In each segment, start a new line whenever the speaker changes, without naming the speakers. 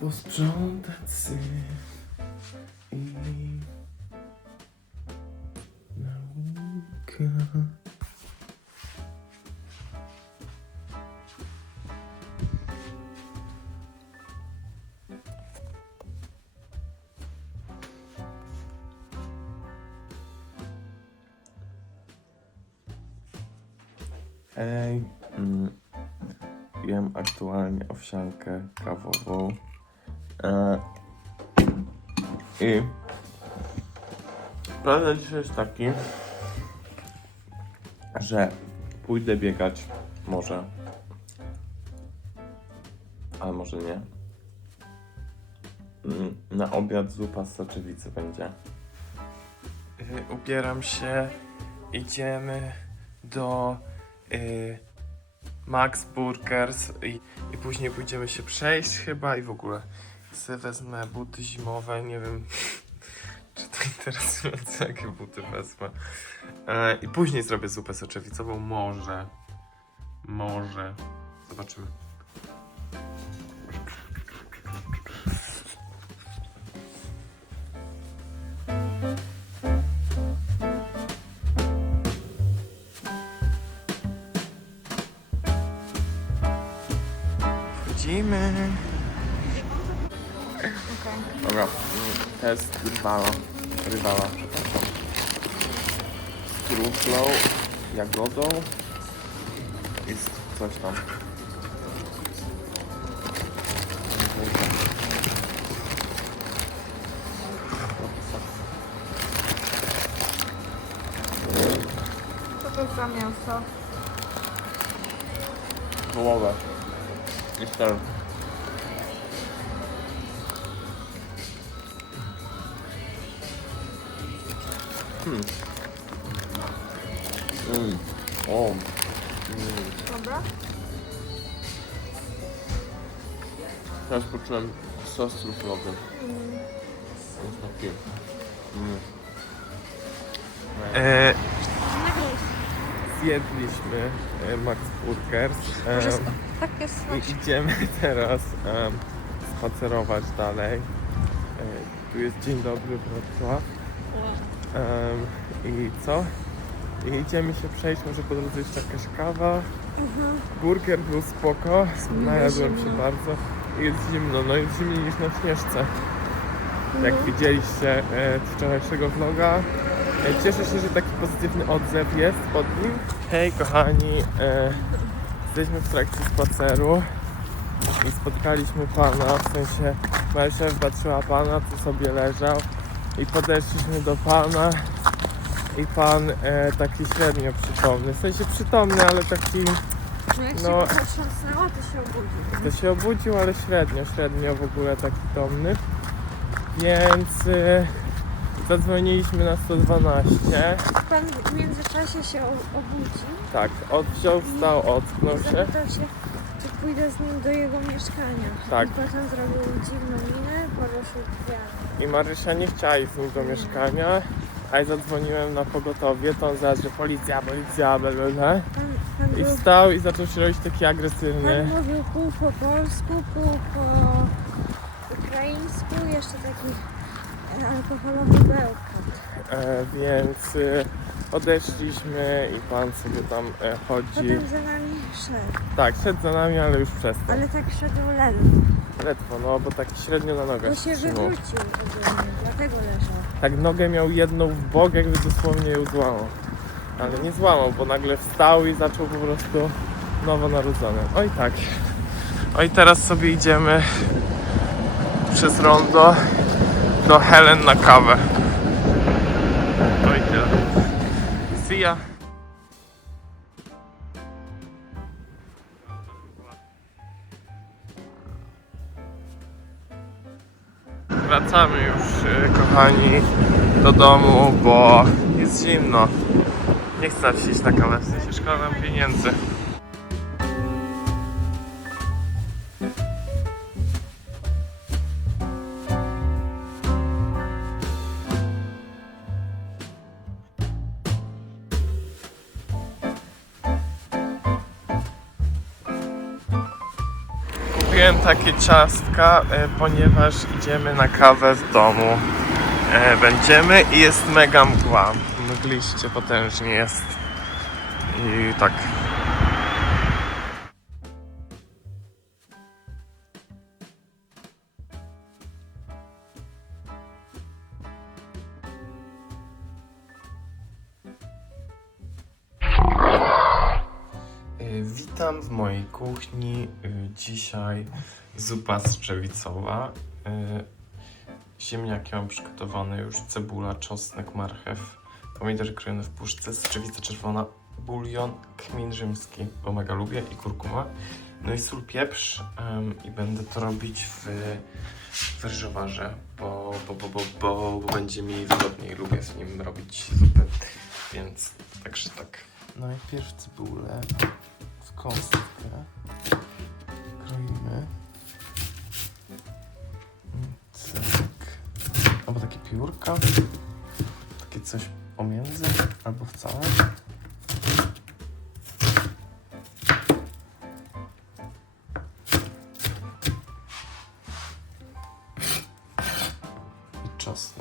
posprzątać syf i nauka. Ej, mm, jem aktualnie owsiankę kawową. E, I plan dzisiaj jest taki, że pójdę biegać może, ale może nie. Mm, Na obiad zupa z soczewicy będzie. Y, Ubieram się, idziemy do y, Max Burgers i, i później pójdziemy się przejść chyba i w ogóle wezmę buty zimowe, nie wiem czy to interesujące jakie buty wezmę. E, i później zrobię zupę soczewicową, może może. Zobaczymy Wchodzimy. Dobra, mm, test rywala. Rywala, przepraszam. Z truflą, jagodą i z coś tam.
Co to za mięso?
Połowę. I ster. Hmm. Mm. O. Mm.
Dobra?
Teraz poczułem sos truflowy.
Mm.
Jest taki. Mm. E, zjedliśmy e, Max Burgers e,
Tak jest
i idziemy teraz e, spacerować dalej. E, tu jest Dzień Dobry Wrocław. Em, I co? I idziemy się przejść, może po drodze jeszcze jakaś kawa. Burger był spoko, najadłem się
zimno.
bardzo. I Jest zimno, no jest zimniej niż na Śnieżce. Jak widzieliście e, z wczorajszego vloga. Cieszę się, że taki pozytywny odzew jest pod nim. Hej kochani, e, jesteśmy w trakcie spaceru i spotkaliśmy pana, w sensie Marysia wypatrzyła pana, co sobie leżał i podeszliśmy do pana i pan e, taki średnio przytomny, w sensie przytomny, ale taki,
No jak
No.
się potrząsnęła, to się obudzi.
to się obudził, ale średnio, średnio w ogóle taki tomny, więc e, zadzwoniliśmy na 112,
Pan w międzyczasie się obudził
tak, odwziął, wstał, ocknął się,
zapytał się, czy pójdę z nim do jego mieszkania.
Tak.
I potem zrobił dziwną minę, poruszył drzwiami.
i Marysia nie chciała iść z nim do mieszkania, a ja zadzwoniłem na pogotowie, to on zaraz, że policja, policja, bla, bla, bla.
Pan, pan,
I
był,
wstał i zaczął się robić taki agresywny.
pan mówił pół po polsku, pół po ukraińsku, jeszcze taki alkoholowy bełkot.
E, więc y, odeszliśmy i pan sobie tam e, chodzi.
Potem za nami szedł,
Tak, szedł za nami, ale już przestał.
ale tak szedł ledwo.
Ledwo, no bo taki średnio na nogę
Bo się
trzymał.
wywrócił ogólnie, dlatego leżał.
Tak nogę miał jedną w bok, jakby dosłownie ją złamał. Ale nie złamał, bo nagle wstał i zaczął po prostu nowonarodzony. Oj tak. Oj teraz sobie idziemy przez rondo do Helen na kawę. Oj tyle. See ya. Wracamy już, y, kochani, do domu, bo jest zimno. Nie chcę nam na kawę, w sensie szkoda nam pieniędzy. Kupiłem takie ciastka, e, ponieważ idziemy na kawę w domu. E, Będziemy i jest mega mgła. Mgliście potężnie jest. I tak. Witam w mojej kuchni. Y, Dzisiaj zupa strzewicowa. Y, Ziemniaki mam przygotowane już, cebula, czosnek, marchew, pomidory krojone w puszce, strzewica czerwona, bulion, kmin rzymski, bo mega lubię i kurkuma. No i sól, pieprz i będę to robić w, w ryżowarze, bo, bo, bo, bo, bo, bo będzie mi wygodniej, lubię z nim robić zupy, więc także tak. Najpierw cebulę kostkę kroimy. Cyk. Albo takie piórka. Takie coś pomiędzy, albo wcale. I czosnek.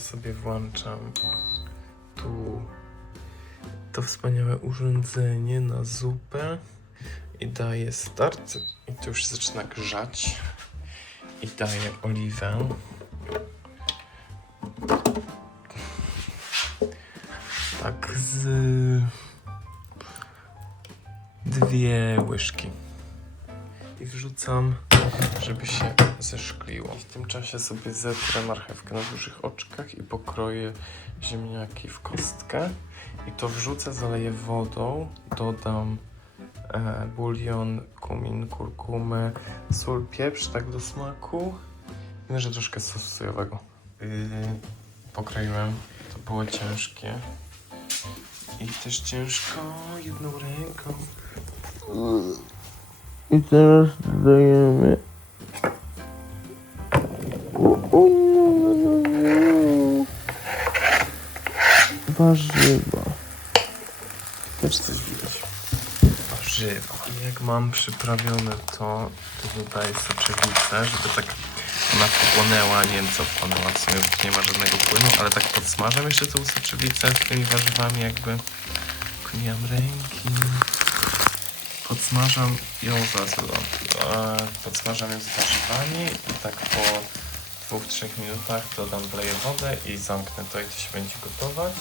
Sobie włączam tu to wspaniałe urządzenie na zupę i daję start i to już zaczyna grzać i daję oliwę. Tak z dwie łyżki i wrzucam, żeby się zeszkliło. W tym czasie sobie zetrę marchewkę na dużych oczkach i pokroję ziemniaki w kostkę. I to wrzucę, zaleję wodą, dodam e, bulion, kumin, kurkumę, sól, pieprz, tak do smaku. I troszkę sosu sojowego. Yy, pokroiłem, to było ciężkie. I też ciężko jedną ręką. I teraz dodajemy. Warzywa. Też coś widać. Warzywa. Jak mam przyprawione to, to dodaję soczewicę, żeby tak ona wchłonęła, nie wiem co wchłonęła, w sumie nie ma żadnego płynu, ale tak podsmażam jeszcze tą soczewicę z tymi warzywami jakby. Mam ręki. Podsmażam ją za e, Podsmażam ją z warzywami i tak po 2-3 minutach dodam, wleję wodę i zamknę to i to się będzie gotować.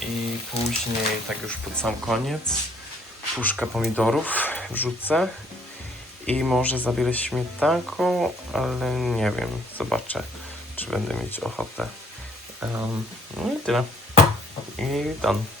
I później, tak już pod sam koniec, puszka pomidorów wrzucę. I może zabiorę śmietanką, ale nie wiem, zobaczę, czy będę mieć ochotę. Em, no i tyle. I done.